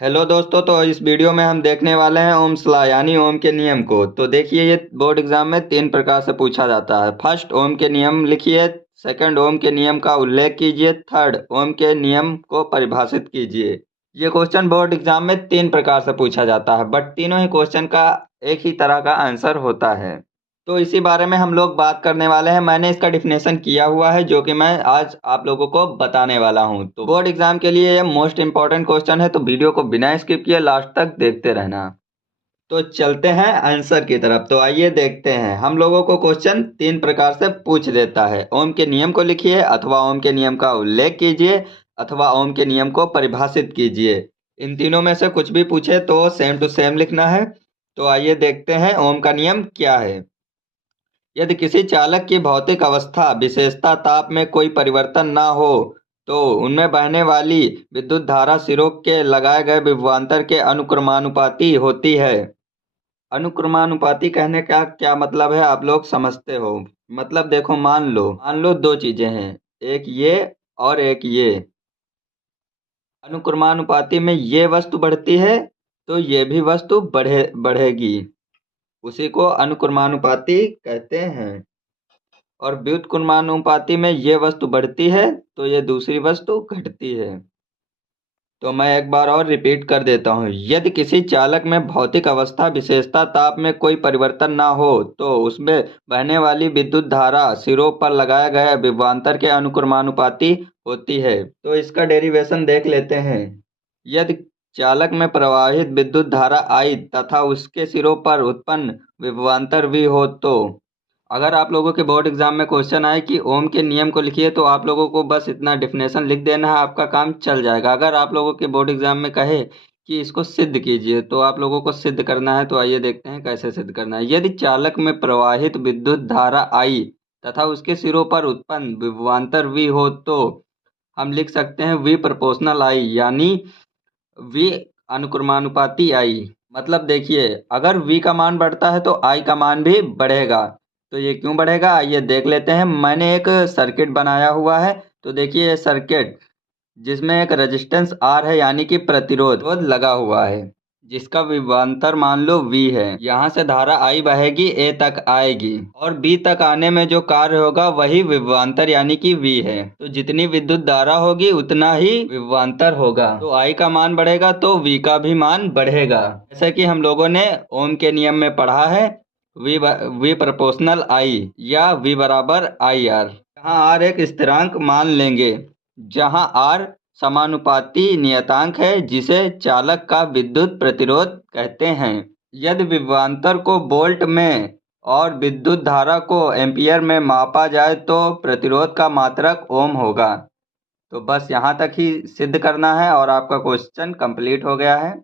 Hello दोस्तों, तो इस वीडियो में हम देखने वाले हैं ओम्स लॉ यानी ओम के नियम को। तो देखिए, ये बोर्ड एग्जाम में 3 प्रकार से पूछा जाता है। फर्स्ट, ओम के नियम लिखिए। सेकंड, ओम के नियम का उल्लेख कीजिए। थर्ड, ओम के नियम को परिभाषित कीजिए। ये क्वेश्चन बोर्ड एग्जाम में 3 प्रकार से पूछा जाता है, बट तीनों ही क्वेश्चन का एक ही तरह का आंसर होता है। तो इसी बारे में हम लोग बात करने वाले हैं। मैंने इसका डिफिनेशन किया हुआ है, जो कि मैं आज आप लोगों को बताने वाला हूं। तो बोर्ड एग्जाम के लिए ये मोस्ट इंपॉर्टेंट क्वेश्चन है, तो वीडियो को बिना स्किप किए लास्ट तक देखते रहना। तो चलते हैं आंसर की तरफ। तो आइए देखते हैं। हम लोगों को क्वेश्चन 3 प्रकार से पूछ देता है। ओम के नियम को लिखिए, अथवा ओम के नियम का उल्लेख कीजिए, अथवा ओम के नियम को परिभाषित कीजिए। इन तीनों में से कुछ भी पूछे तो सेम टू सेम लिखना है। तो आइए देखते हैं ओम का नियम क्या है। यदि किसी चालक की भौतिक अवस्था विशेषता ताप में कोई परिवर्तन न हो, तो उनमें बहने वाली विद्युत धारा सिरों के लगाए गए विभवांतर के अनुक्रमानुपाती होती है। अनुक्रमानुपाती कहने का क्या मतलब है, आप लोग समझते हो। मतलब देखो, मान लो दो चीजें हैं, एक ये और एक ये। अनुक्रमानुपाती में ये वस्तु बढ़ती है तो ये भी वस्तु बढ़ेगी। उसी को अनुक्रमानुपाती कहते हैं। और व्युत्क्रमानुपाती में ये वस्तु बढ़ती है तो ये दूसरी वस्तु घटती है। तो मैं एक बार और रिपीट कर देता हूँ। यदि किसी चालक में भौतिक अवस्था विशेषता ताप में कोई परिवर्तन ना हो, तो उसमें बहने वाली विद्युत धारा सिरों पर लगाए गए विभवांतर के अनुक्रमानुपाती होती है। तो इसका डेरिवेशन देख लेते हैं। यदि चालक में प्रवाहित विद्युत धारा I तथा उसके सिरों पर उत्पन्न विभवांतर V हो, तो अगर आप लोगों के बोर्ड एग्जाम में क्वेश्चन आए कि ओम के नियम को लिखिए, तो आप लोगों को बस इतना डिफिनेशन लिख देना है, आपका काम चल जाएगा। अगर आप लोगों के बोर्ड एग्जाम में कहे कि इसको सिद्ध कीजिए, तो आप लोगों को सिद्ध करना है। तो आइए देखते हैं कैसे सिद्ध करना है। यदि चालक में प्रवाहित विद्युत धारा I तथा उसके सिरों पर उत्पन्न विभवांतर V हो, तो हम लिख सकते हैं V प्रोपोर्शनल I, यानी V अनुक्रमानुपाती I। मतलब देखिए, अगर V का मान बढ़ता है तो I का मान भी बढ़ेगा। तो ये क्यों बढ़ेगा, आइए देख लेते हैं। मैंने एक सर्किट बनाया हुआ है। तो देखिए, ये सर्किट जिसमें एक रेजिस्टेंस R है, यानी कि प्रतिरोध लगा हुआ है, जिसका विभवांतर मान लो V है। यहाँ से धारा I बहेगी, A तक आएगी, और B तक आने में जो कार्य होगा वही विभवांतर यानी कि V है। तो जितनी विद्युत धारा होगी उतना ही विभवांतर होगा। तो I का मान बढ़ेगा तो V का भी मान बढ़ेगा। जैसे कि हम लोगों ने ओम के नियम में पढ़ा है, V प्रोपोर्शनल I या V बराबर IR। यहाँ R एक स्थिरांक मान लेंगे, जहाँ R समानुपाती नियतांक है, जिसे चालक का विद्युत प्रतिरोध कहते हैं। यदि विभवांतर को वोल्ट में और विद्युत धारा को एम्पियर में मापा जाए तो प्रतिरोध का मात्रक ओम होगा। तो बस यहाँ तक ही सिद्ध करना है और आपका क्वेश्चन कंप्लीट हो गया है।